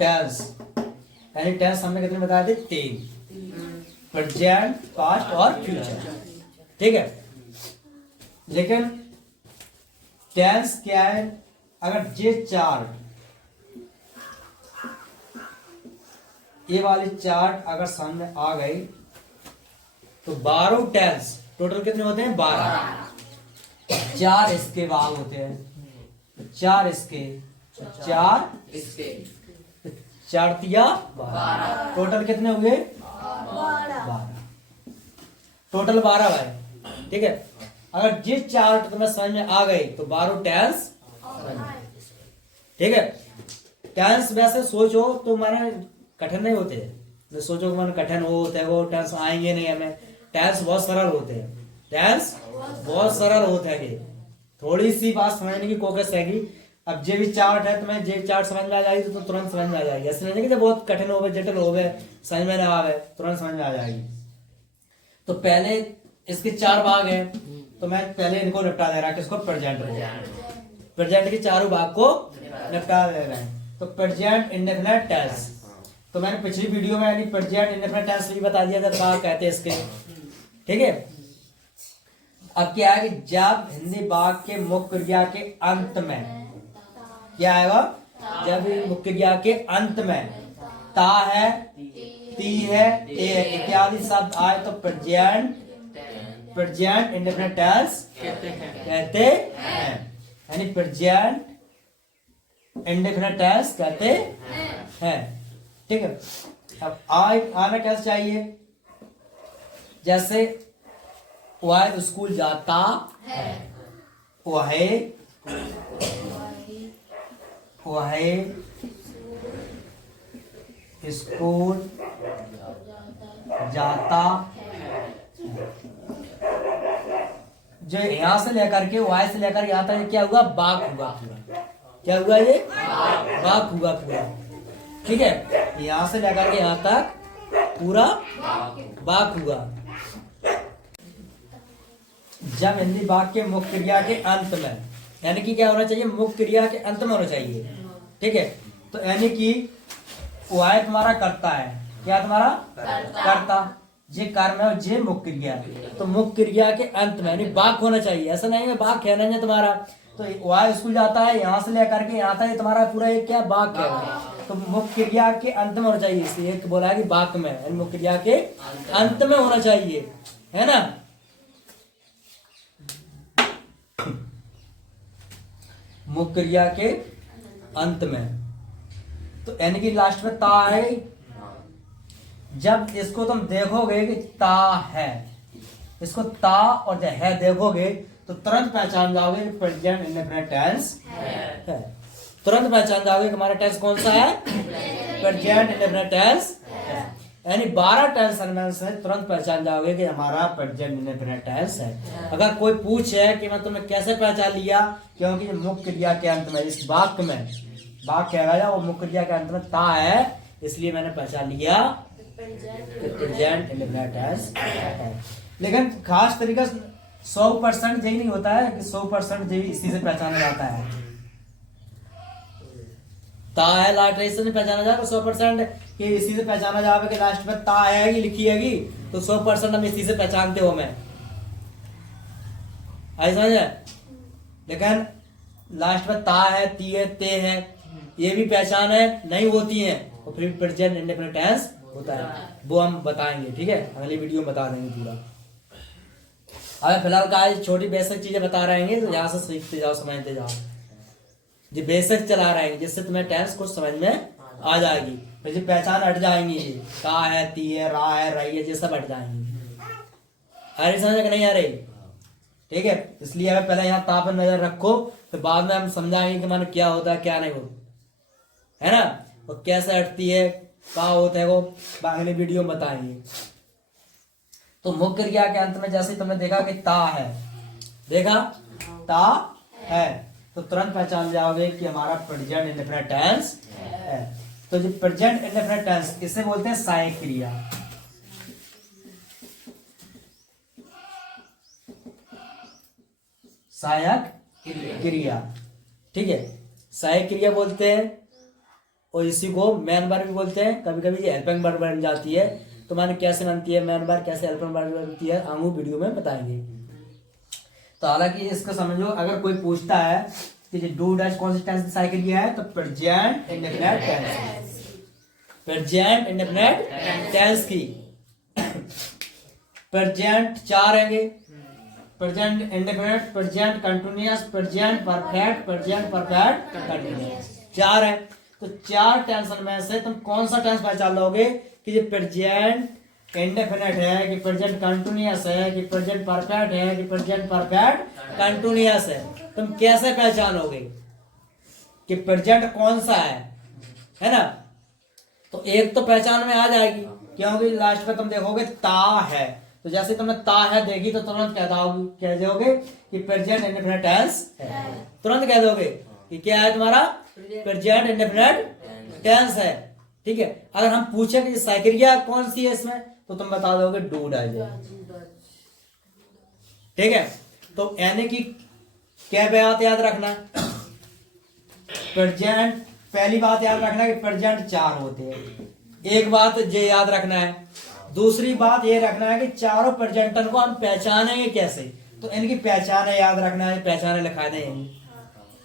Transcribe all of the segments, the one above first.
Tense, यानी tense हमने कितने बताए थे? 3, प्रेजेंट, पास्ट और फ्यूचर। ठीक है, लेकिन टेंस क्या है? अगर ये चार्ट, ये वाली चार्ट अगर सामने आ गई तो 12 टेंस, टोटल कितने होते हैं? 12। 4 इसके भाग होते हैं, 4 इसके, 4 4 तिया 12, टोटल कितने हुए? 12, टोटल 12 है। ठीक है, अगर जिस चार्ट तुम्हें समझ में आ गई तो 12 टेंस। ठीक है, टेंस वैसे सोचो तो माने कठिन नहीं होते, जो सोचो कि माने कठिन होते हैं वो टेंस आएंगे नहीं हमें। टेंस बहुत सरल होते हैं, टेंस बहुत सरल होते हैं। थोड़ी सी बात समझने की कोशिश रहेगी। अब जे भी चार्ट है तुम्हें जे चार्ट समझ में आ जाएगी तो तुरंत समझ में आ जाएगी। ऐसे नहीं कि जब बहुत कठिन हो जटिल हो समझ में ना आवे, तुरंत समझ में आ जाएगी। तो पहले इसके 4 भाग हैं, तो मैं पहले इनको निपटा दे रहा है। किसको? प्रेजेंट को। प्रेजेंट के चारों भाग को निपटा दे रहे हैं। तो प्रेजेंट इंडेफिनिट टेंस, तो मैंने पिछली वीडियो में यानी प्रेजेंट इंडेफिनिट टेंस भी बता दिया था क्या कहते हैं इसके। ठीक है, अब क्या है कि जब हिंदी वाक्य के मुख्य क्रिया के अंत में क्या आएगा? जब मुख्य क्रिया के अंत में ता है, ती है, ते है इत्यादि शब्द आए तो प्रेजेंट इंडेफिनिट टेंस कहते हैं। यानी प्रेजेंट इंडेफिनिट टेंस कहते हैं। ठीक है, अब आना कैसे चाहिए? जैसे वह स्कूल जाता है, वह स्कूल जाता। जो यहां से लेकर के वाई से लेकर यहां तक क्या हुआ? बाक हुआ पूरा। क्या हुआ? ये बाक हुआ पूरा। ठीक है, यहां से लेकर के यहां तक पूरा बाक हुआ। जब हिंदी वाक्य के मुख्य क्रिया के अंत में, यानी कि क्या होना चाहिए? मुख्य क्रिया के अंत में होना चाहिए। ठीक है, तो यानी कि वह तुम्हारा करता है। क्या तुम्हारा? करता। जे कर्म है, जे मुख्य क्रिया, तो मुख्य क्रिया के अंत में यानी वाक होना चाहिए। ऐसा नहीं है वाक है नहीं है तुम्हारा। तो वह स्कूल जाता है, यहां से लेकर के यहाँ तक तुम्हारा पूरा एक क्या वाक है, तो मुख्य क्रिया के अंत में होना चाहिए। इसलिए एक बोला है कि वाक में, यानी मुख्य क्रिया के अंत में होना चाहिए, है ना? मुख्य क्रिया के अंत में, तो यानी कि लास्ट में ता है। जब इसको तुम देखोगे कि ता है, इसको ता और है देखोगे तो तुरंत पहचान जाओगे प्रेजेंट इंडेफिनिट टेंस है। तुरंत पहचान जाओगे कि हमारा टेंस कौन सा है? प्रेजेंट इंडेफिनिट टेंस है। यानी 12 टेंस एलिमेंट्स से तुरंत पहचान जाओगे कि हमारा प्रेजेंट इंडेफिनिट टेंस है। अगर कोई पूछे कि मैं तुम्हें कैसे पहचान लिया, क्योंकि मुख्य क्रिया के अंत में इस वाक्य में, वाक्य है वो मुख्य क्रिया के अंत में ता है, इसलिए मैंने पहचान लिया प्रेजेंट इंडेफिनिट टेंस है। लेकिन खास तरीका 100% यही नहीं होता है कि 100% यही इसी से पहचाना जाता है। ता है लास्ट से नहीं पहचाना जाएगा 100% कि इसी से पहचाना जाएगा कि लास्ट में ता आएगी लिखी हैगी तो 100% हम इसी से पहचानते हो। मैं आई समझ है। लेकिन लास्ट में ता है, ती है, ते है, ये भी पहचान है नहीं होती है, तो फिर प्रेजेंट इंडेफिनिट टेंस होता है। वो हम बताएंगे, ठीक है, अगली वीडियो में बता देंगे पूरा। अगर फिलहाल का छोटी बेसिक चीजें बता रहेंगे तो यहाँ से सीखते जाओ, समझते जाओ, जो बेसिक चला रहे हैं, जिससे तुम्हें टेंस कुछ समझ में आ जाएगी। फिर जो पहचान हट जाएंगी, ये का है, ती है, रा है, रही है, ये सब हट जाएंगी। आ रही समझ नहीं आ रही? ठीक है, इसलिए हमें पहले यहाँ ता पर नजर रखो, फिर बाद में हम समझाएंगे कि मानो क्या होता है क्या नहीं होता, है ना, और कैसे हटती है, क्या होता है, वो अगले वीडियो में बताएंगे। तो मुख्य क्रिया के अंत में जैसे तुमने देखा कि ता है, देखा ता है, तो तुरंत पहचान जाओगे कि हमारा प्रेजेंट इंडेफिनिट टेंस है। तो जो प्रेजेंट इंडेफिनिट टेंस किसे बोलते हैं? सहायक क्रिया। सहायक क्रिया, ठीक है, सहायक क्रिया बोलते हैं। और इसी को मेन वर्ब भी बोलते हैं। कभी कभी ये हेल्पिंग वर्ब बन जाती है, तो माने कैसे बनती है मेन वर्ब, कैसे हेल्पिंग वर्ब बनती है, हम वीडियो में बताएंगे। तो हालांकि इसको समझो, अगर कोई पूछता है कि डू डैश कौन सी टेंस डिसाइड किया है, तो present indefinite tense, present indefinite tense की प्रेजेंट चार रहेंगे, present indefinite, present continuous, present perfect, present perfect continuous, चार है। तो चार टेंशन में से तुम कौन सा टेंस पहचान लोगे कि ये प्रेजेंट इंडेफिनिट है, कि प्रेजेंट कंटिन्यूअस है, कि प्रेजेंट परफेक्ट है, कि प्रेजेंट परफेक्ट कंटिन्यूअस है। तुम कैसे पहचानोगे कि प्रेजेंट कौन सा है ना? तो एक तो पहचान में आ जाएगी, क्योंकि लास्ट में तुम देखोगे ता है, तो जैसे तुमने ता है देखी तो तुरंत कह दोगे कि प्रेजेंट इंडेफिनिट टेंस है, तुरंत कह दोगे कि क्या है तुम्हारा प्रेजेंट इंडेफिनिट टेंस है। ठीक है, अगर हम पूछे कि साइक्रिया कौन सी है इसमें, तो तुम बता दोगे डू डज। ठीक है, तो यानी कि क्या बात याद रखना, प्रेजेंट, पहली बात याद रखना कि प्रेजेंट चार होते हैं, एक बात ये याद रखना है। दूसरी बात ये रखना है कि चारों प्रेजेंटर को हम पहचानेंगे कैसे, तो इनकी पहचाने याद रखना है, पहचाने लिखा देंगे।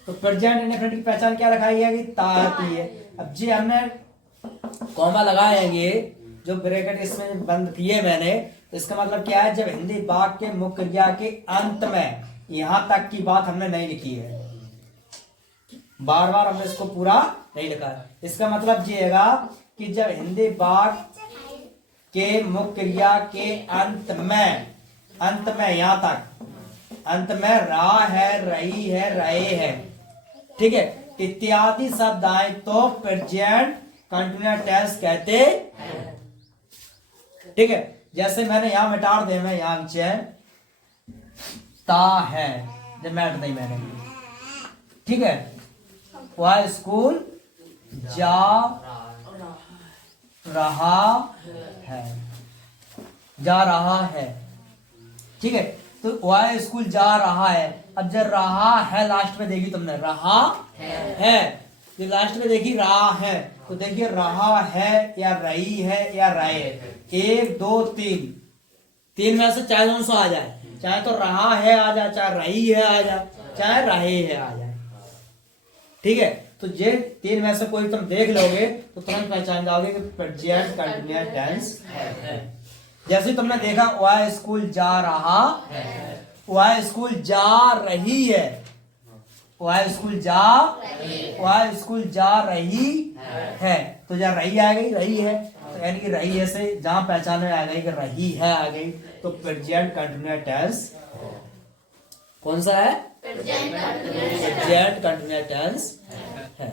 तो प्रेजेंट इंडेफिनिट की पहचान क्या रखाई है कि ता आती है। अब जी हमने कॉमा लगाएंगे, जो ब्रैकेट इसमें बंद किए मैंने, तो इसका मतलब क्या है, जब हिंदी वाक्य के मुख्य क्रिया के अंत में यहां तक की बात हमने नहीं लिखी है, बार बार हमने इसको पूरा नहीं लिखा है, इसका मतलब ये है कि जब हिंदी वाक्य के मुख्य क्रिया के अंत में यहां तक, अंत में रा है, रही है, रहे हैं, ठीक है, इत्यादि शब्द आए तो प्रेजेंट कंटिन्यूअस टेंस कहते हैं। ठीक है, जैसे मैंने यहां मिटा दे, मैं यहां चैन ता है, जब मैट नहीं मैंने, ठीक है, वह स्कूल जा रहा है, जा रहा है। ठीक है, तो वह स्कूल जा रहा है। अब जब रहा है लास्ट में देखी तुमने, रहा है, ये लास्ट में देखी रहा है, तो देखिए रहा है या रही है या रहे, एक दो तीन, तीन में से चाहे कौन सा आ जाए, चाहे तो रहा है आ जाए, चाहे रही है आ जाए, चाहे रहे है आ जाए। ठीक है, तो ये तीन में से कोई तुम देख लोगे तो तुरंत पहचान जाओगे कि प्रेजेंट कंटिन्यूअस टेंस है। जैसे तुमने देखा वह स्कूल जा रहा है, वह स्कूल जा रही है, वह स्कूल जा रही है, तो जहाँ रही आ गई, रही है, तो यानी कि रही है से जहां पहचान में आ गई कि रही है आ गई, तो प्रेजेंट कंटिन्यूअस टेंस कौन सा है, प्रेजेंट कंटिन्यूअस टेंस है।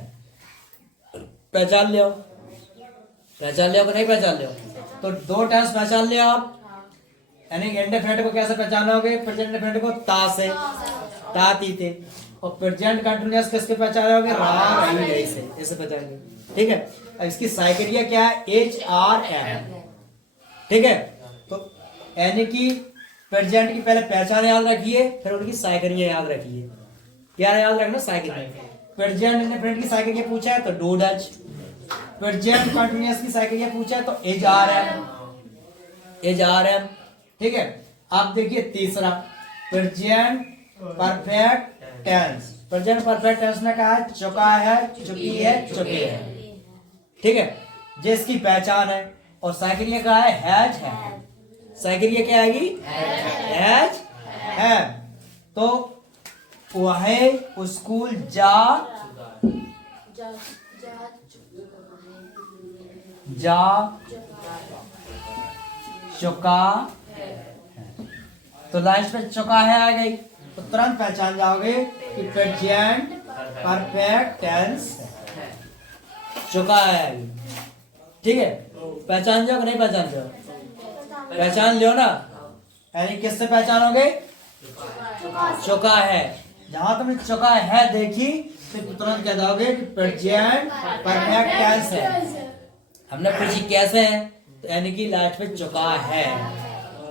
पहचान लियो कि नहीं पहचान लियो, तो दो टेंस पहचान लिया आप, यानी इंडेफिनिट को कैसे पहचानोगे, प्रेजेंट इंडेफिनिट को ता से, ता ती थे, और प्रेजेंट कंटिन्यूअस किसके पहचानोगे, रा रही रही से, ऐसे पहचानेंगे। ठीक है, अब इसकी साइक्रिया क्या है, HRM। ठीक है, तो यानी कि प्रेजेंट की पहले पहचान याद रखिए, फिर उनकी साइक्रिया याद रखिए। क्या याद रखना, साइक्रिया। प्रेजेंट इंडेफिनिट की साइक्रिया पूछा है तो डू डज, प्रेजेंट कंटिन्यूअस की साइक्रिया पूछा है तो HRM। ठीक है, अब देखिए तीसरा present perfect tense. Present perfect tense ने कहा है चुका है, चुकी है, चुके हैं। ठीक है, जिसकी पहचान है, और साइक्रिया कहा है हैज है, साइक्रिया क्या आएगी, हैज है। तो वह स्कूल जा चुका है, तो लास्ट में चुका है आ गई, तो तुरंत पहचान जाओगे कि प्रेजेंट परफेक्ट टेंस चुका है। ठीक है, पहचान जाओ कि नहीं पहचान जाओ, पहचान लियो ना, यानी किससे पहचानोगे, चुका है। जहां तुमने चुका है देखी तो तुरंत कह दोगे कि प्रेजेंट परफेक्ट टेंस है। हमने पूछी कैसे है, तो यानी कि लास्ट में चुका है।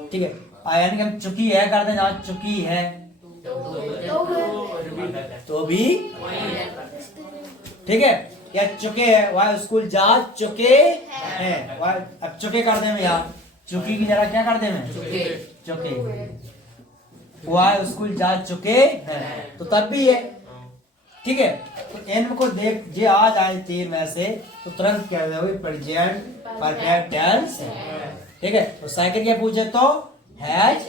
ठीक है, यानी कि हम चुकी है करते हैं, जहां चुकी है तो भी। ठीक है, या चुके हैं, वह स्कूल जा चुके हैं। वह अब चुके कर दे में यार, चुकी की जरा क्या कर दे में, चुके। वह स्कूल जा चुके हैं तो तब भी है, ठीक है। तो एन को देख जे आ जाए तीन में से तो तुरंत कह दोगे प्रेजेंट परफेक्ट टेंस, ठीक है। तो सेकंड क्या पूछे तो has.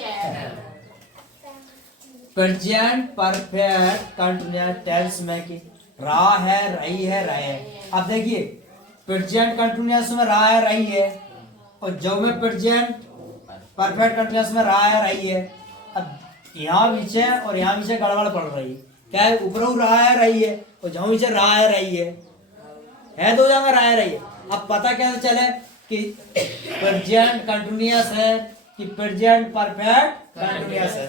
Present perfect continuous tense में की रहा है, रही है, रहे। अब देखिए प्रेजेंट कंटिन्यूअस में रहा है, रही है, और जो में प्रेजेंट परफेक्ट कंटिन्यूअस में रहा है, रही है। अब यहाँ पीछे और यहाँ पीछे गड़बड़ पड़ रही है, क्या है, ऊपर रहा है, रही है, और जहाँ पीछे रहा है, रही है दो जगह रहा है, रही है। अब पता कैसे चले कि प्रेजेंट कंटिन्यूअस है कि प्रेजेंट परफेक्ट कंटिन्यूअस है,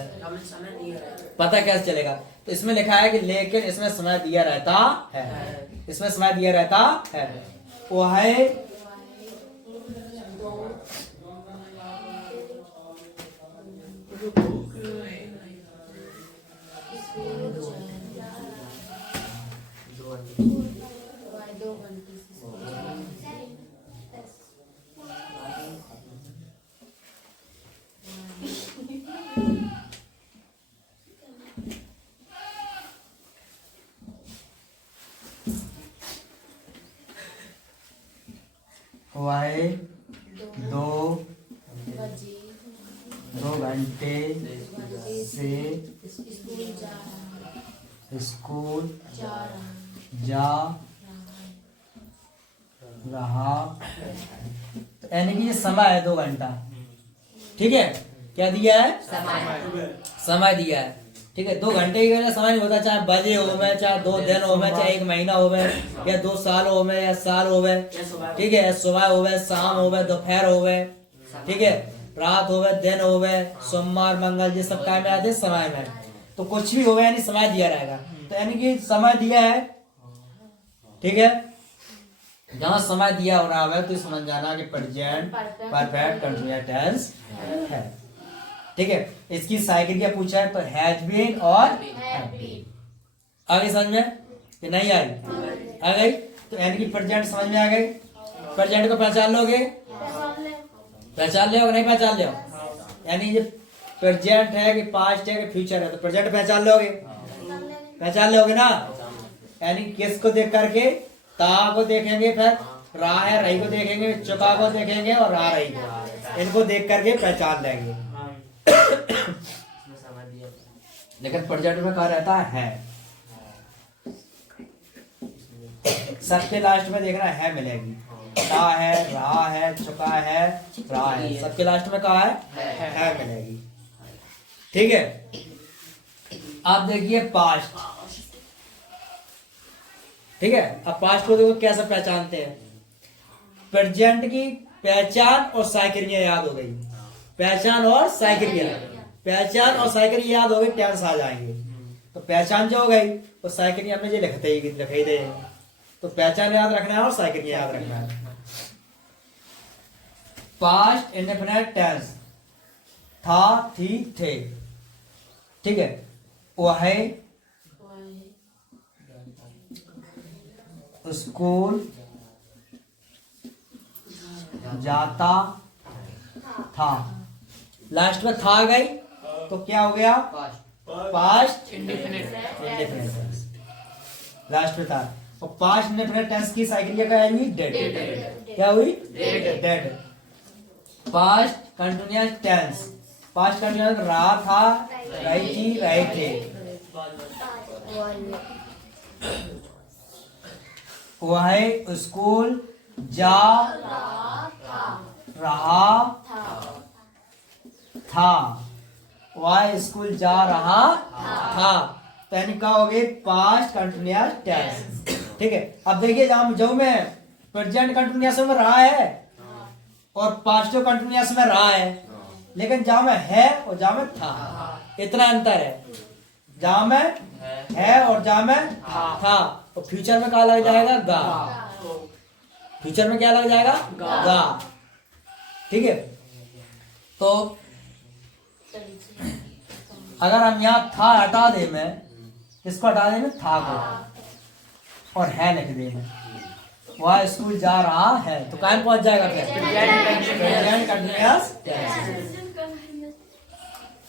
पता कैसे चलेगा। तो इसमें लिखा है कि लेकिन इसमें समय दिया रहता है, इसमें समय दिया रहता है। वो है वाई 2 घंटे से स्कूल जा रहा, तो यानी कि ये समय है 2 घंटा, ठीक है। क्या दिया है, समय दिया है, ठीक है। 2 घंटे ही समय नहीं होता, चाहे बजे हो में, चाहे 2 दिन हो में, चाहे 1 महीना हो में, या 2 साल हो में, या साल हो में, ठीक है। सुबह हो में, शाम हो में, दोपहर हो में, ठीक है, रात हो में, दिन हो में, सोमवार मंगल, ये सब टाइम में आते हैं समय में। तो कुछ भी हो यानी समय दिया रहेगा, तो यानी कि समय दिया है, ठीक है। जहाँ समय दिया हो रहा है तो समझ जाना कि प्रेजेंट परफेक्ट कंटिन्यूअस टेंस है, ठीक है। इसकी साइकिल क्या पूछा है तो हैज बीन और आगे समझ में कि नहीं आई, आ गई। तो यानी कि प्रेजेंट समझ में आ गई। प्रेजेंट को पहचान लोगे, पहचान ले नहीं पहचान ले, यानी ये प्रेजेंट है कि पास्ट है कि फ्यूचर है, तो प्रेजेंट पहचान लोगे, पहचान लोगे ना। यानी किस को देख करके, ता को देखेंगे, फिर रा है, रही को देखेंगे, चुका को देखेंगे, और रा रही को, इनको देख करके पहचान लेंगे। लेकिन प्रेजेंट में कहा रहता है, सबके लास्ट में देखना है मिलेगी, ता है, रहा है, चुका है, रहा है, सबके लास्ट में कहा है मिलेगी, ठीक है। आप देखिए पास्ट, ठीक है। अब पास्ट को देखो कैसे पहचानते हैं। प्रेजेंट की पहचान और साइकिलियां याद हो गई, पहचान और साइकिलियां, पहचान और साइकिल याद हो गई, टेंस आ जाएंगे। तो पहचान जो हो गई तो साइकिल हमने जो लिखते ही दे, तो पहचान याद रखना है और साइकिल याद रखना है। पास्ट इंडेफिनिट टेंस था, थी, थे, ठीक है। वह है स्कूल जाता था, लास्ट में था गई तो क्या हो गया, पास्ट इंडेफिनिट टेंस, लास्ट में था। और पास्ट इंडेफिनिट टेंस की साइकिल क्या हुई, डेड, क्या हुई, did. Past continuous tense, past continuous रहा था, रही थी, रहे थे। वह स्कूल जा रहा था, वह स्कूल जा रहा था, तो यानी क्या हो गई, पास्ट कंटिन्यूअस टेंस, ठीक है। अब देखिए जहां जो में प्रेजेंट कंटिन्यूअस में रहा है और पास्ट कंटिन्यूअस में रहा है, लेकिन जहां में है और जहां में था, इतना अंतर है। जहां में है और जहां में था, और फ्यूचर में क्या लग जाएगा, गा, फ्यूचर में क्या लग जाएगा, गा, ठीक है। तो अगर हम यहाँ था हटा दे में, किसको हटा दे में, था को, और है लिख दे में, वह स्कूल जा रहा है, तो कहाँ पहुंच जाएगा फिर?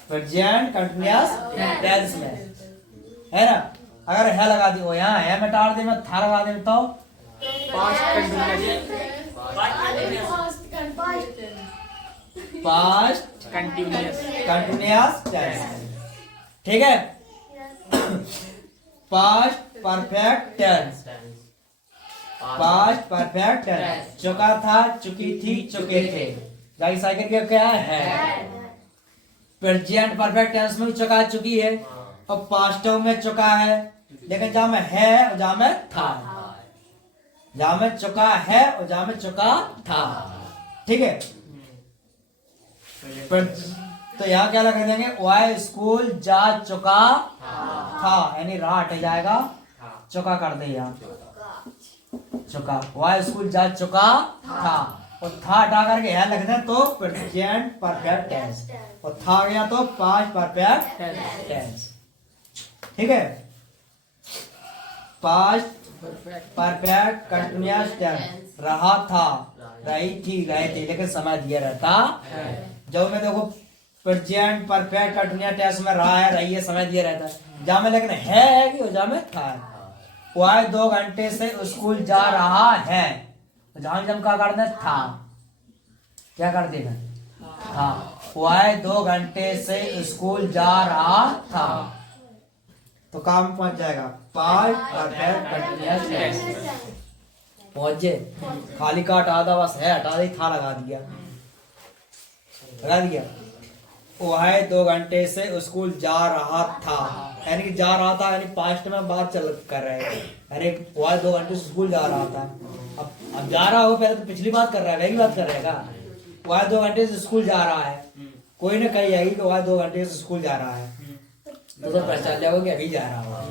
प्रेजेंट कंटिन्यूअस टेंस में, है ना। अगर है लगा दी, वो यहाँ है मैं टाड़ दे, मैं था लगा दे तो पास्ट कंटिन्यूअस टेंस, ठीक है। Past perfect tense, past perfect tense, चुका था, चुकी थी, चुके थे, जाके साइकिल क्या है? प्रेजेंट परफेक्ट टेंस में भी चुका चुकी है और पास्ट में चुका है, लेकिन जहां में है और जहां में था, जहां में चुका है और जहां में चुका था, ठीक है। तो यहाँ क्या लगा देंगे? वह स्कूल जा चुका था, यानी रहा हट जाएगा, चुका कर दे यहाँ, चुका, वह स्कूल जा चुका था, और था हटा करके है लिख दें तो प्रेजेंट परफेक्ट टेंस, और था गया तो पास्ट परफेक्ट टेंस, ठीक है। पास्ट परफेक्ट कंटिन्यूअस टेंस, रहा था, रही थी, रहे थे, लेकिन समय दिया रहता है। जब में देखो प्रेजेंट परफेक्ट कंटिन्यूअस टेंस में रहा है, रही है, समय दिया रहता है, जहां में लेकिन है कि जहां में था। वह 2 घंटे से स्कूल जा रहा है, जहां जम का करना था, क्या कर देगा? था। वह 2 घंटे से स्कूल जा रहा था, तो काम पहुंच जाएगा पास्ट परफेक्ट कंटिन्यूअस टेंस, पहुंचे। खाली का हटा था, बस है हटा दी, था लगा दिया, लगा दिया। वह 2 घंटे से स्कूल जा रहा था, यानी कि जा रहा था, यानी पास्ट में बात चल कर रहे हैं, यानी वह 2 घंटे से स्कूल जा रहा था। अब जा रहा हो, पहले तो पिछली बात कर रहा है, वही बात कर रहेगा। वह 2 घंटे से स्कूल जा रहा है, कोई न कही आएगी कि वह 2 घंटे से स्कूल जा रहा है, तो पहचान जाओगे कि अभी जा रहा होगा,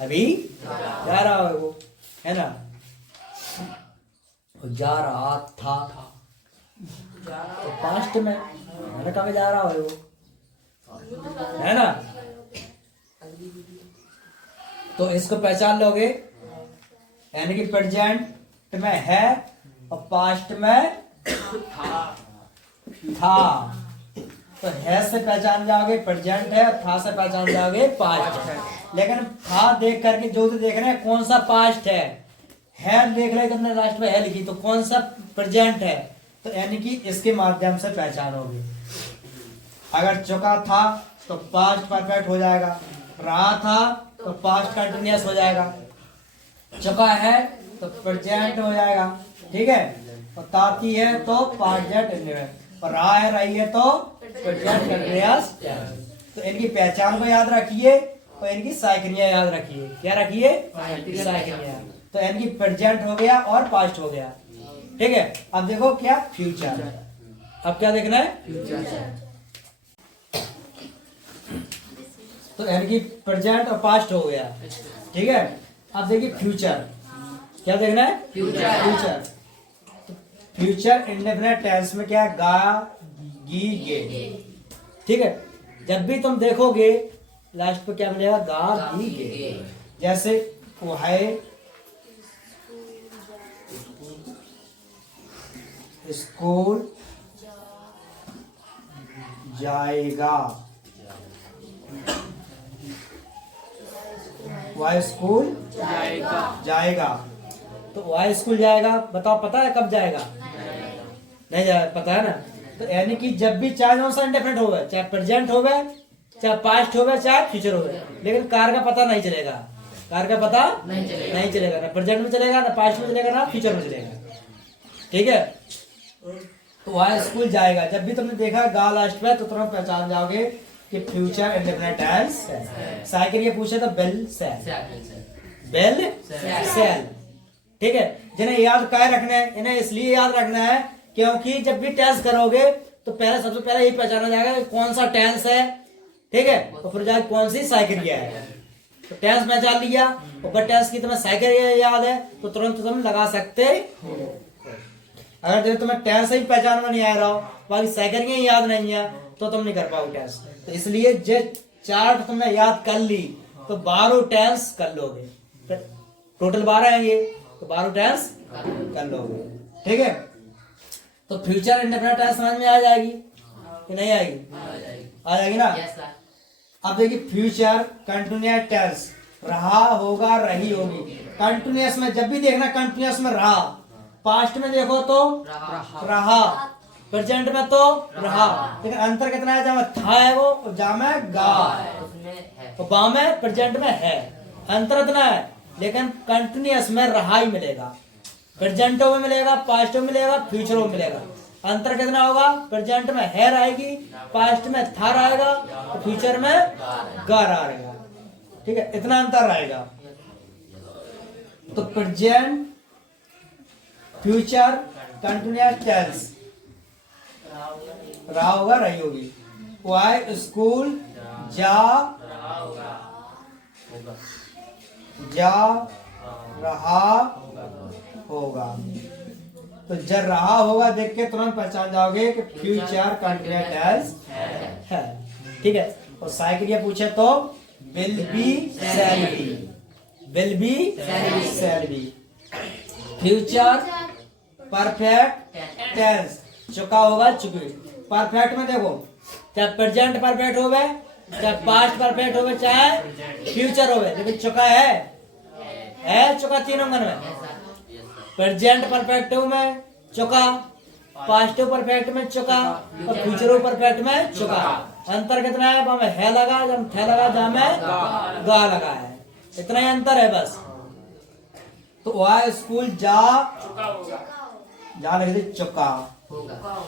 अभी जा रहा है वो, है ना। जा रहा था, तो पास्ट में मैंने कहा जा रहा है वो, है ना। तो इसको पहचान लोगे, यानी कि प्रेजेंट में है और पास्ट में था, तो है से पहचान जाओगे प्रेजेंट है, था से पहचान जाओगे पास्ट है। लेकिन था देख करके जो तो देख रहे हैं कौन सा पास्ट है देख रहे तुमने लास्ट में है लिखी, तो कौन सा प्रेजेंट है, तो यानी कि इसके माध्यम से पहचानोगे। अगर चुका था तो पास्ट परफेक्ट हो जाएगा, रहा था तो पास्ट कंटिन्यूअस हो जाएगा, चुका है तो प्रेजेंट हो जाएगा, ठीक है। और ताती है तो प्रेजेंट इंडिफिनिट, और रहा है, रही है तो प्रेजेंट कंटिन्यूअस। तो इनकी पहचान को याद रखिए और इनकी साइकिलियां याद रखिए। क्या रखिए? साइकिलियां। तो इनकी प्रेजेंट हो गया और पास्ट हो गया, ठीक है। अब देखो क्या फ्यूचर, अब क्या देखना है? फ्यूचर। तो इनकी प्रेजेंट और पास्ट हो गया, ठीक है। अब देखिए फ्यूचर, क्या देखना है? Future. Future, future indefinite tense में क्या है? गा, गी, गे, ठीक है। जब भी तुम देखोगे लास्ट पे क्या मिलेगा? गा, गी, गे। जैसे वो है स्कूल जाएगा, वह स्कूल जाएगा, तो वह स्कूल जाएगा, बताओ पता है कब जाएगा? नहीं जाएगा, पता है ना। तो यानी कि जब भी चाहे कौन सा इंडेफिनिट हो गया, चाहे प्रेजेंट हो गया, चाहे पास्ट हो गया, चाहे फ्यूचर हो गया, लेकिन कार का पता नहीं चलेगा, कार का पता नहीं चलेगा, ना प्रेजेंट में चलेगा, ना पास्ट में चलेगा, ना फ्यूचर में चलेगा, ठीक है। तो वह स्कूल जाएगा, जब भी तुमने देखा गा लास्ट में तो तुरंत पहचान जाओगे कि फ्यूचर इंडेफिनिट टेंस है। साइकिल ये पूछे तो बेल सेल, बेल सेल, ठीक है। जिन्हें याद क्या रखना है? इन्हें इसलिए याद रखना है क्योंकि जब भी टेंस करोगे तो पहले सबसे पहले यही पहचाना जाएगा कि कौन सा टेंस है, ठीक है, और फिर जाके कौन सी साइकिल है। तो टेंस पहचान लिया, अगर टेंस की तुम्हें साइकिल याद है तो तुरंत तुम लगा सकते हो। अगर तुम्हें टेंस ही पहचान में नहीं आ रहा हो, बाकी साइकिल याद नहीं है, तो तुम नहीं कर पाओगे टेंस। तो इसलिए जो चार्ट तुमने याद कर ली तो 12 टेंस कर लोगे, टोटल 12 है ये, तो 12 टेंस कर लोगे। ठीक है, तो फ्यूचर इंडेफिनिट टेंस समझ में आ जाएगी कि नहीं आएगी? आ जाएगी ना। अब देखिए फ्यूचर कंटिन्यूअस टेंस, रहा होगा रही होगी। कंटिन्यूअस में जब भी देखना कंटिन्यूअस में रहा, पास्ट में देखो तो रहा, प्रेजेंट में तो रहा, लेकिन अंतर कितना है? जहाँ था है वो, जहाँ में गा, तो बा में प्रेजेंट में है, अंतर इतना है। लेकिन कंटिन्यूअस में रहा ही मिलेगा, प्रेजेंटो में मिलेगा, पास्टो में मिलेगा, फ्यूचरो में मिलेगा। अंतर कितना होगा? प्रेजेंट में है रहेगी, पास्ट में था रहेगा, तो फ्यूचर में गा रहेगा। ठीक है, इतना अंतर रहेगा। तो प्रेजेंट फ्यूचर कंटिन्यूअस टेंस, रहा होगा रही होगी। वह स्कूल जा रहा होगा। तो जब रहा होगा देख के तुरंत पहचान जाओगे कि फ्यूचर कंटिन्यूअस टेंस है। ठीक है, और साइकिल ये पूछे तो will be shall be, will be shall be. Future perfect tense, चुका होगा चुकी। परफेक्ट में देखो, चाहे प्रेजेंट परफेक्ट हो गए, चाहे पास्ट परफेक्ट हो गए, चाहे फ्यूचर हो गए, लेकिन चुका है चुका तीनों मन में। प्रेजेंट परफेक्ट में चुका, पास्ट परफेक्ट में चुका, और फ्यूचर परफेक्ट में चुका। अंतर कितना है? वहां है लगा, जब थे लगा, जहां में गा लगा है, इतना ही अंतर है बस। तो वह स्कूल जा लिख दे चुका होगा।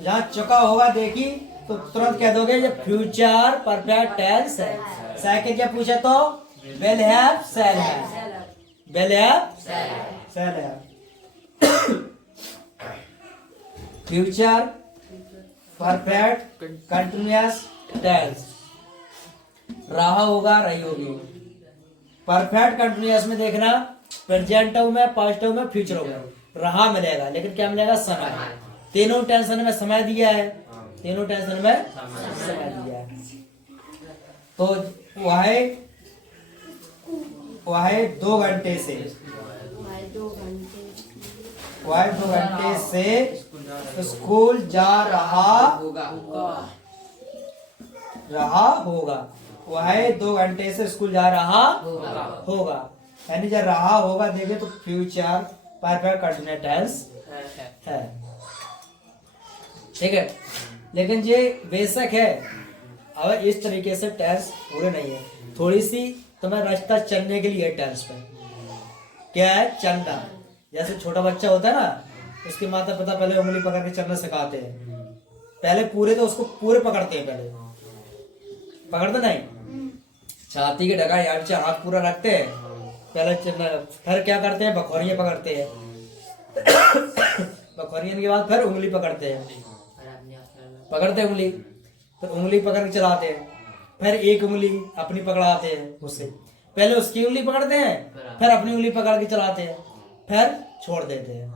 जहाँ चुका होगा देखी तो तुरंत कह दोगे ये फ्यूचर परफेक्ट टेंस है। सेकंड क्या पूछे तो will have shall have, will have shall have. Future perfect continuous tense, रहा होगा रही होगी। परफेक्ट कंटिन्यूअस में देखना प्रेजेंट में, पास्ट में, फ्यूचर में रहा मिलेगा, लेकिन क्या मिलेगा? समय। तीनों टेंशन में समय दिया है, तीनों टेंशन में समय दिया है। तो वह 2 घंटे से, वह 2 घंटे से स्कूल जा रहा होगा। वह 2 घंटे से स्कूल जा रहा होगा, यानी जब रहा होगा देखे तो फ्यूचर परफेक्ट कंटिन्यूअस टेंस है। ठीक है, लेकिन ये बेशक है, अब इस तरीके से टेंस पूरे नहीं है। थोड़ी सी तुम्हें रास्ता चलने के लिए टेंस पे क्या है? चलना। जैसे छोटा बच्चा होता है ना, उसके माता पिता पहले उंगली पकड़ के चलना सिखाते हैं। पहले पूरे तो उसको पूरे पकड़ते हैं, पहले पकड़ते नहीं, छाती के ढका यार से हाथ पूरा रखते हैं पहले चलना। फिर क्या करते हैं? बखोरियां पकड़ते हैं। बखोरियन के बाद फिर उंगली पकड़ते हैं, पकड़ते उंगली, फिर उंगली पकड़ के चलाते हैं। फिर एक उंगली अपनी पकड़ाते हैं उससे, पहले उसकी उंगली पकड़ते हैं, फिर अपनी उंगली पकड़ के चलाते हैं, फिर छोड़ देते हैं,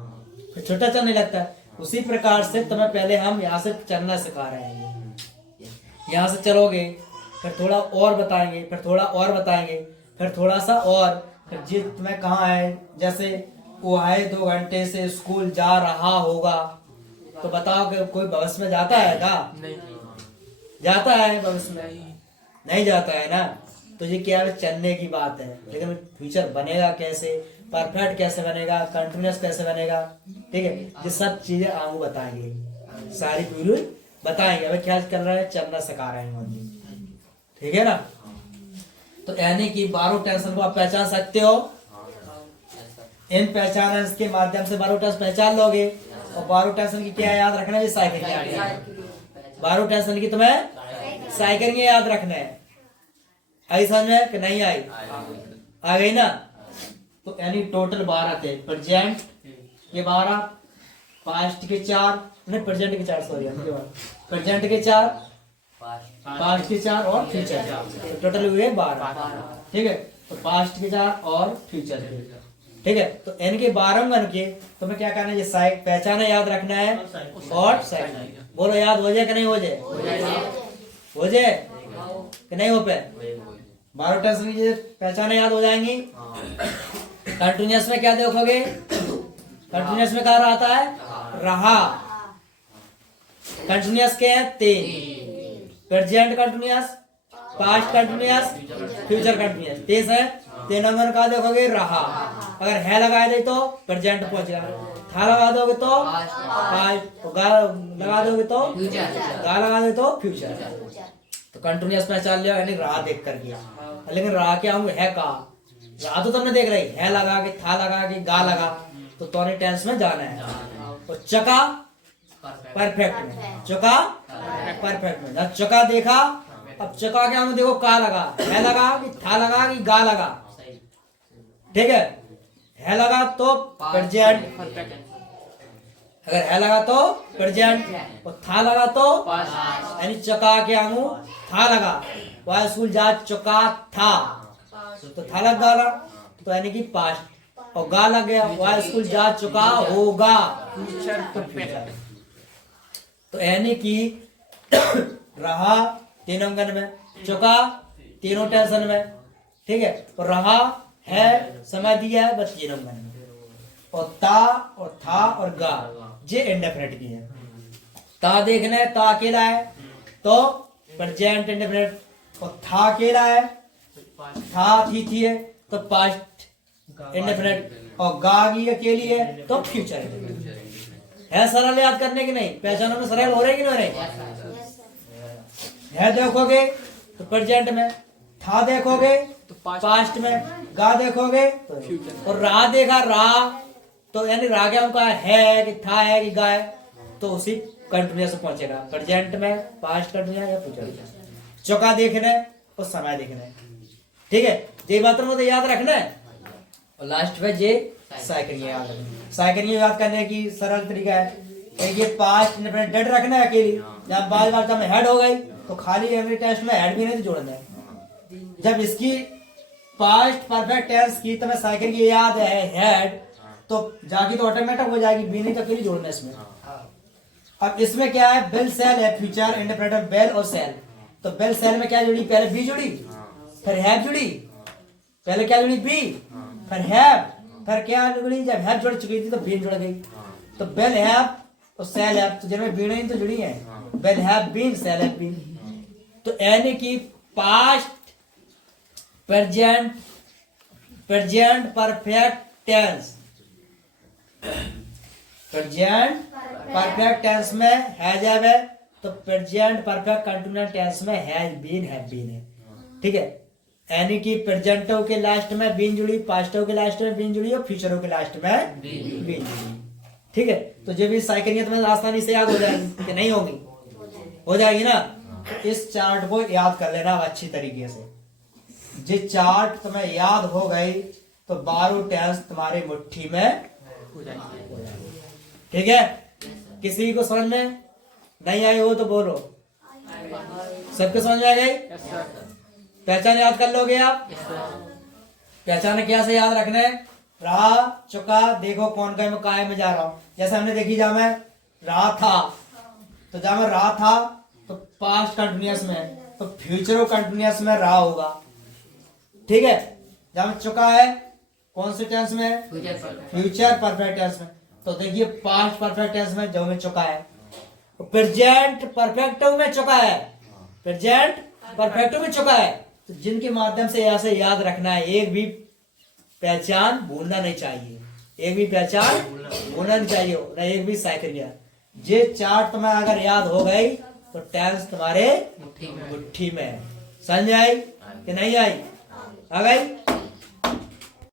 फिर छोटा चलने लगता है। उसी प्रकार से तुम्हें पहले हम यहाँ से चलना सिखा रहे हैं। यहाँ से चलोगे, फिर थोड़ा और बताएंगे, फिर थोड़ा और बताएंगे, फिर थोड़ा सा और, फिर जी तुम्हें कहाँ है? जैसे वो है 2 घंटे से स्कूल जा रहा होगा, तो बताओ कि कोई भविष्य में जाता है क्या? नहीं जाता है, भविष्य में नहीं जाता है ना। तो ये क्या है? चलने की बात है। लेकिन फ्यूचर बनेगा कैसे, परफेक्ट कैसे बनेगा, कंटिन्यूअस कैसे बनेगा, ठीक है, ये सब चीजें आपको बताएंगे, सारी पूरी बताएंगे। अभी क्या कर रहे हैं? चलना सिखा रहे हैं, ठीक है ना। तो यानी कि 12 टेंशन को आप पहचान सकते हो। इन पहचान के माध्यम से 12 टेंशन पहचान लोगे। और 12 टेंशन की क्या याद रखना है? साइकिल की याद रखना। 12 टेंशन की तुम्हें साइकिल की याद रखना है। आई समझ में कि नहीं आई? आ गई ना। तो यानी टोटल 12 थे। प्रेजेंट के 12, पास्ट के 4, नहीं प्रेजेंट के 4, सॉरी, प्रेजेंट के 4, पास्ट के 4 और फ्यूचर, तो टोटल हुए 12। ठीक है, तो पास्ट के 4 और फ्यूचर के, ठीक है। तो इनके 12 गण के तुम्हें क्या करना है? ये पहचाना याद रखना है और साइकिल। बोलो याद हो जाए कि नहीं हो जाए? हो जाए कि नहीं हो पे? 12 टेंस की ये पहचाने याद हो जाएंगी। कंटिन्यूअस में क्या देखोगे, कंटिन्यूअस में क्या आता है, रहा। कंटिन्यूअस के हैं 3, present continuous, past continuous, future continuous. 3 है। 3 नंबर का देखोगे रहा, अगर है लगा दे तो प्रेजेंट पहुंचेगा, था लगा दोगे तो पास्ट, गा लगा दोगे तो गा लगा दे तो फ्यूचर। तो कंटिन्यूअस में चल लिया यानी राह देख कर गया, लेकिन राह क्या हूँ है का, राह तो तुमने देख रही है लगा के, था लगा के, गा लगा, तो तोने टेंस में जाना है। और चका परफेक्ट में, चका परफेक्ट में। जब चका देखा, अब चका क्या हूँ देखो, का लगा, है लगा कि था लगा कि गा लगा, ठीक है लगा तो प्रेजेंट, अगर है लगा तो प्रेजेंट, और था लगा तो यानी चका क्या हूँ था लगा, वह स्कूल जा चुका था, तो था लग गाला तो यानी कि पास्ट, और गा लग गया वह स्कूल जा चुका होगा, फ्यूचर। तो यानी कि रहा 3 अंकन में, चुका 3 टेंशन में, ठीक है। और रहा है समय दिया है बस 3 अंकन में, और ता और था और गा ये इंडेफिनिट की है। ता देखना है, ता अकेला है तो प्रेजेंट इंडेफिनिट, और था अकेला है, था थी है तो पास्ट इंडेफिनिट, और गा की अकेली है तो फ्यूचर इंडेफिनिट। है सरल याद करने की नहीं, पहचानों में सरल हो रहे कि नहीं? है देखोगे तो प्रेजेंट में, था देखोगे तो पास्ट में, गा देखोगे तो फ्यूचर। और रा देखा, रा तो यानी रा क्या उनका है कि था है कि गा है, तो उसी कंटिन्यूअस से पहुंचेगा, प्रेजेंट में, पास्ट कंटिन्यूअस या फ्यूचर। चौका देखना है और समय देखना है, ठीक है। ये बात तो याद रखना है। और लास्ट में ये साइकिल याद रखना, साइकिल याद करने की सरल तरीका है, ये पास्ट डेट रखना है अकेली, जब बार जब हेड हो गई तो खाली एवरी टेस्ट में हेड भी नहीं जोड़ना है। जब इसकी पास्ट परफेक्ट टेंस की तुम्हें साइकिल की याद है हेड, तो जाके तो ऑटोमेटिक हो जाएगी, बी नहीं तो अकेली जोड़ना है इसमें। अब इसमें क्या है, बेल सेल है, फ्यूचर इंटरप्रेटर बेल और सेल। तो बेल सेल में क्या जुड़ी, पहले बी जुड़ी, फिर हैव जुड़ी, पहले क्या जुड़ी बी, फिर हैव, फिर क्या जुड़ी, जब हैव जुड़ चुकी थी तो बी जुड़ गई। तो बेल हैव और सेल हैव, तो जिनमें बी नहीं तो जुड़ी है, will have been, shall have been. तो यानी कि past present, present perfect tense, present perfect tense में हैज हैव है, तो प्रेजेंट परफेक्ट कंटिन्यूअस टेंस में हैज बीन हैव बीन है, ठीक है। यानी कि प्रेजेंटो के लास्ट में बीन जुड़ी, पास्टो के लास्ट में बीन जुड़ी, और फ्यूचरों के लास्ट में बीन जुड़ी, ठीक है। तो जो भी साइकिल तुम्हें आसानी से याद हो जाएगी कि नहीं होगी, हो जाएगी ना। इस चार्ट को याद कर लेना अच्छी तरीके से। जो चार्ट तुम्हें याद हो गई तो 12 टेंस तुम्हारी मुट्ठी में हो जाएगी, ठीक है। किसी को समझ में नहीं आई हो तो बोलो, सबके समझ में आ गई? पहचान याद कर लोगे आप? पहचान क्या से याद रखना है, रहा चुका देखो कौन कहीं काय में जा रहा हूं, जैसे हमने देखी जा मैं रहा था, तो जब मैं रहा था तो पास्ट कंटिन्यूअस में, तो फ्यूचर कंटिन्यूअस में रहा होगा, ठीक है। जब चुका है कौन से टेंस में, फ्यूचर परफेक्ट टेंस में, तो देखिए पास्ट परफेक्ट टेंस में जो में चुका है, प्रेजेंट परफेक्ट में चुका है, प्रेजेंट परफेक्ट में चुका है। तो जिनके माध्यम से ऐसे याद रखना है, एक भी पहचान भूलना नहीं चाहिए, एक भी पहचान भूलना नहीं चाहिए, ना एक भी साइकिल। ये चार्ट तुम्हें अगर याद हो गई तो टेंस तुम्हारे मुट्ठी में है। समझ आई कि नहीं आई? आ गई?